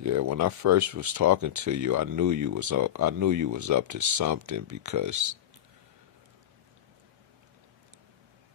Yeah, when I first was talking to you, I knew you was up. I knew you was up to something because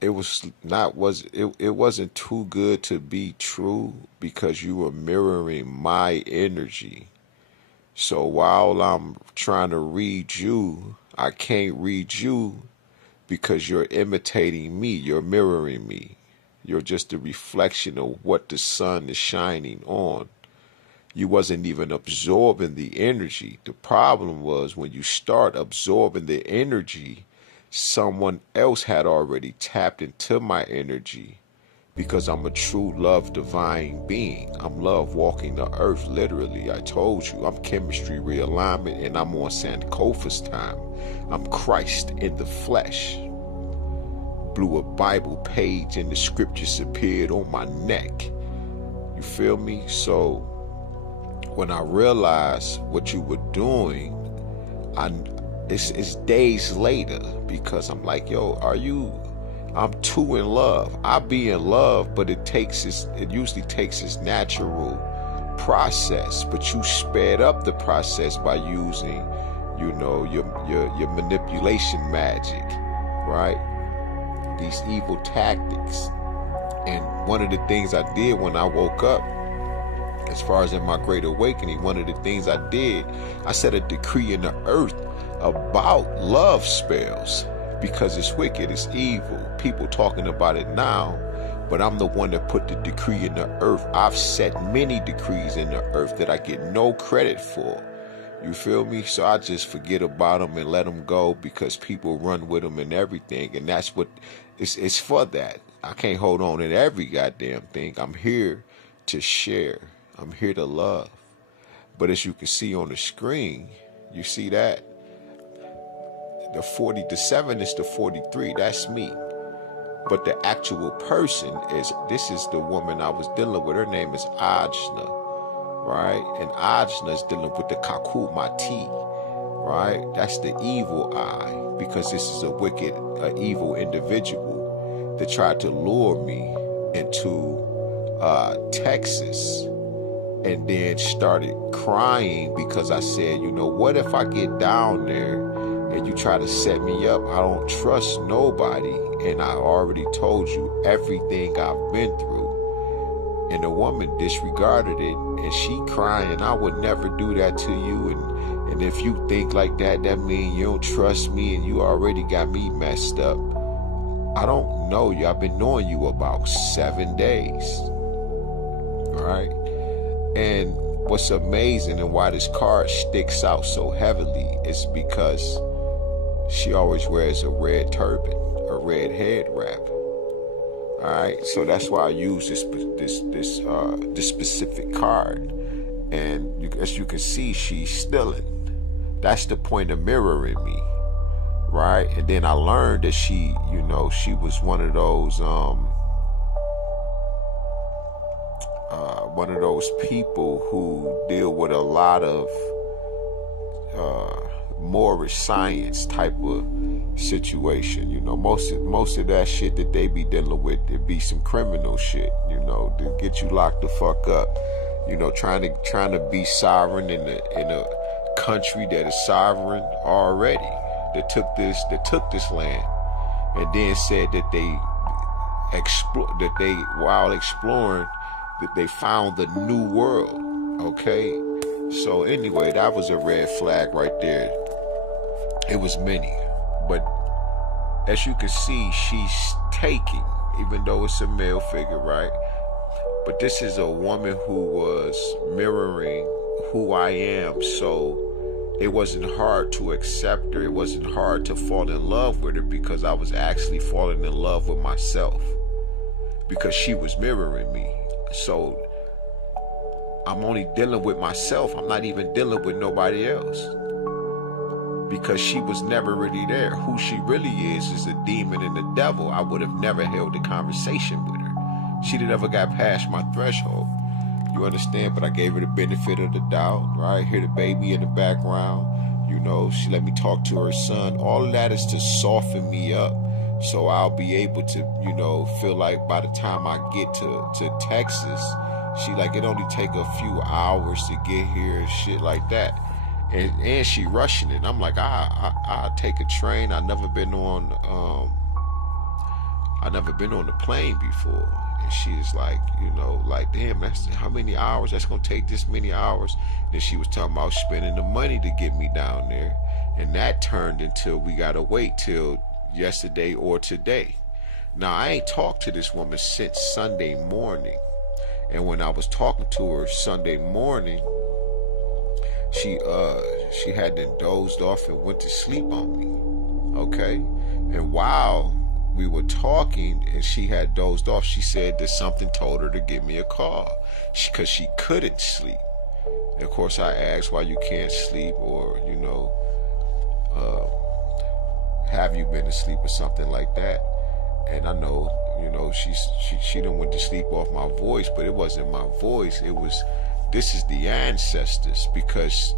it wasn't too good to be true because you were mirroring my energy. So while I'm trying to read you, I can't read you because you're imitating me, you're mirroring me. You're just a reflection of what the sun is shining on. You wasn't even absorbing the energy. The problem was when you start absorbing the energy, someone else had already tapped into my energy because I'm a true love divine being. I'm love walking the earth, literally. I told you, I'm chemistry realignment and I'm on Sankofa's time. I'm Christ in the flesh. Blew a Bible page and the scriptures appeared on my neck. You feel me? So when I realized what you were doing, I it's days later because I'm like, yo, are you? I'm too in love. I be in love, but it usually takes its natural process. But you sped up the process by using, your manipulation magic, right? These evil tactics. And one of the things I did when I woke up, as far as in my great awakening, one of the things I did, I set a decree in the earth about love spells because it's wicked, it's evil. People talking about it now, but I'm the one that put the decree in the earth. I've set many decrees in the earth that I get no credit for. You feel me? So I just forget about them and let them go because people run with them and everything. And that's what it's for that. I can't hold on to every goddamn thing. I'm here to share. I'm here to love. But as you can see on the screen, you see that? The 7 is the 43. That's me. But the actual person this is the woman I was dealing with. Her name is Ajna, right? And Ajna is dealing with the Kakumati, right? That's the evil eye because this is a wicked, evil individual that tried to lure me into Texas and then started crying because I said, what if I get down there and you try to set me up? I don't trust nobody. And I already told you everything I've been through. And the woman disregarded it and she crying, I would never do that to you. And if you think like that, that means you don't trust me and you already got me messed up. I don't know you. I've been knowing you about 7 days. All right. And what's amazing and why this card sticks out so heavily is because she always wears a red turban, a red head wrap. All right, so that's why I use this specific card, and as you can see, she's stealing. That's the point of mirroring me, right? And then I learned that she was one of those people who deal with a lot of Moorish science type of situation. Most of that shit that they be dealing with, it be some criminal shit, to get you locked the fuck up. Trying to be sovereign in a country that is sovereign already, that took this land, and then said that while exploring, that they found the new world. Okay, so anyway, that was a red flag right there. It was many, but as you can see, she's taking, even though it's a male figure, right? But this is a woman who was mirroring who I am, so it wasn't hard to accept her. It wasn't hard to fall in love with her because I was actually falling in love with myself because she was mirroring me. So I'm only dealing with myself. I'm not even dealing with nobody else because she was never really there. Who she really is a demon and the devil. I would have never held a conversation with her. She'd never got past my threshold. You understand? But I gave her the benefit of the doubt, right? Hear the baby in the background. She let me talk to her son. All of that is to soften me up so I'll be able to, feel like by the time I get to Texas, She like it only take a few hours to get here and shit like that. And she rushing it. I'm like, I take a train. I never been on the plane before. And she is like, like, damn, that's how many hours? That's gonna take this many hours. Then she was talking about spending the money to get me down there. And that turned into we gotta wait till yesterday or today. Now I ain't talked to this woman since Sunday morning. And when I was talking to her Sunday morning, she had then dozed off and went to sleep on me. Okay? And while we were talking and she had dozed off, she said that something told her to give me a call because she couldn't sleep. And of course I asked why you can't sleep, or have you been asleep or something like that. And I know, she done went to sleep off my voice, but it wasn't my voice. This is the ancestors, because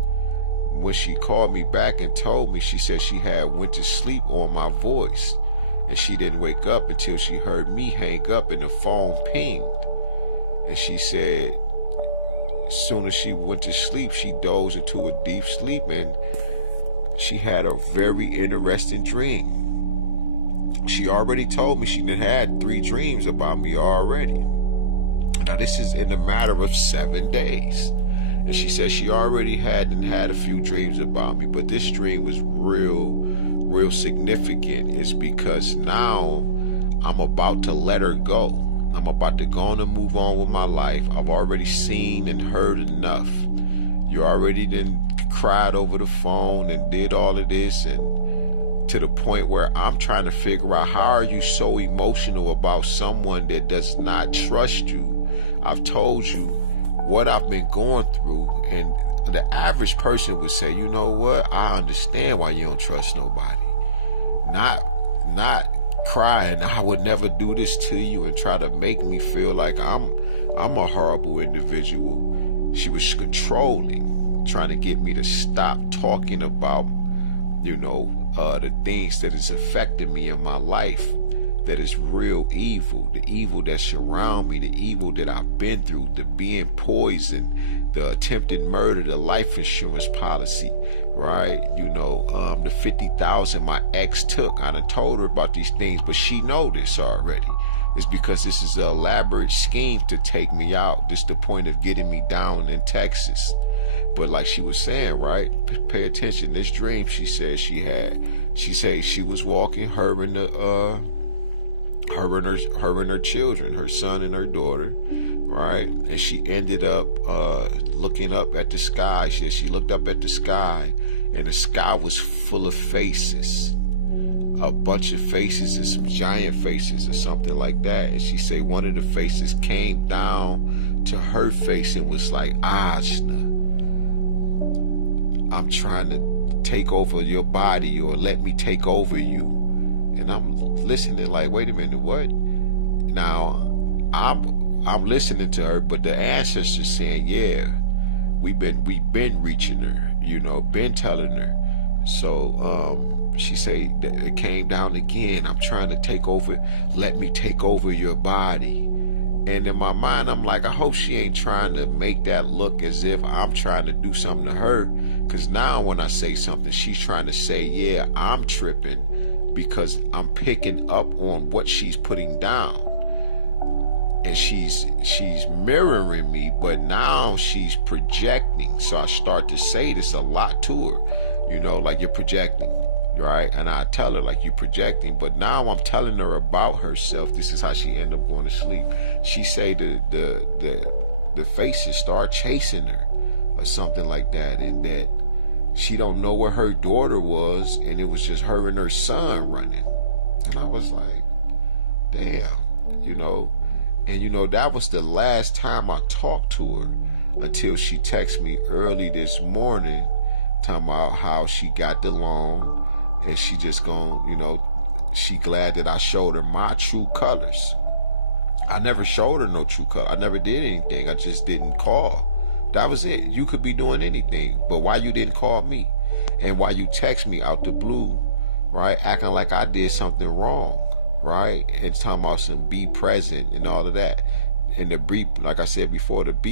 when she called me back and told me, she said she had went to sleep on my voice. And she didn't wake up until she heard me hang up and the phone pinged. And she said, as soon as she went to sleep, she dozed into a deep sleep and she had a very interesting dream. She already told me she done had 3 dreams about me already. Now this is in a matter of 7 days. And she said she already had a few dreams about me, but this dream was real significant. It's because now I'm about to let her go. I'm about to go on and move on with my life. I've already seen and heard enough. You already done cried over the phone and did all of this, and to the point where I'm trying to figure out, how are you so emotional about someone that does not trust you? I've told you what I've been going through, and the average person would say, you know what, I understand why you don't trust nobody. Not crying, I would never do this to you, and try to make me feel like I'm a horrible individual. She was controlling, trying to get me to stop talking about, the things that is affecting me in my life, that is real evil, the evil that surround me, the evil that I've been through, the being poisoned, the attempted murder, the life insurance policy, right? The 50,000 my ex took. I done told her about these things, but she know this already. It's because this is an elaborate scheme to take me out. This is the point of getting me down in Texas. But like she was saying, right? Pay attention. This dream she said she had. She said she was walking, her and her children, her son and her daughter, right? And she ended up looking up at the sky. She said she looked up at the sky, and the sky was full of faces. A bunch of faces, and some giant faces or something like that. And she said one of the faces came down to her face and was like, Ajna, I'm trying to take over your body, or let me take over you. And I'm listening like, wait a minute, what? Now I'm listening to her, but the ancestors saying, yeah, we've been reaching her, been telling her. So she said that it came down again. I'm trying to take over, let me take over your body. And in my mind, I'm like, I hope she ain't trying to make that look as if I'm trying to do something to her. Because now when I say something, she's trying to say, yeah, I'm tripping because I'm picking up on what she's putting down. And she's mirroring me, but now she's projecting. So I start to say this a lot to her, like, you're projecting, right? And I tell her, like, you're projecting. But now I'm telling her about herself. This is how she ended up going to sleep. She say the faces start chasing her or something like that, and that she don't know where her daughter was, and it was just her and her son running. And I was like, damn, And that was the last time I talked to her, until she texted me early this morning talking about how she got the loan, and she just she glad that I showed her my true colors. I never showed her no true color. I never did anything. I just didn't call. That was it. You could be doing anything, but why you didn't call me? And why you text me out the blue, right? Acting like I did something wrong, right? And talking about some be present and all of that. and the beep, like I said before, the beep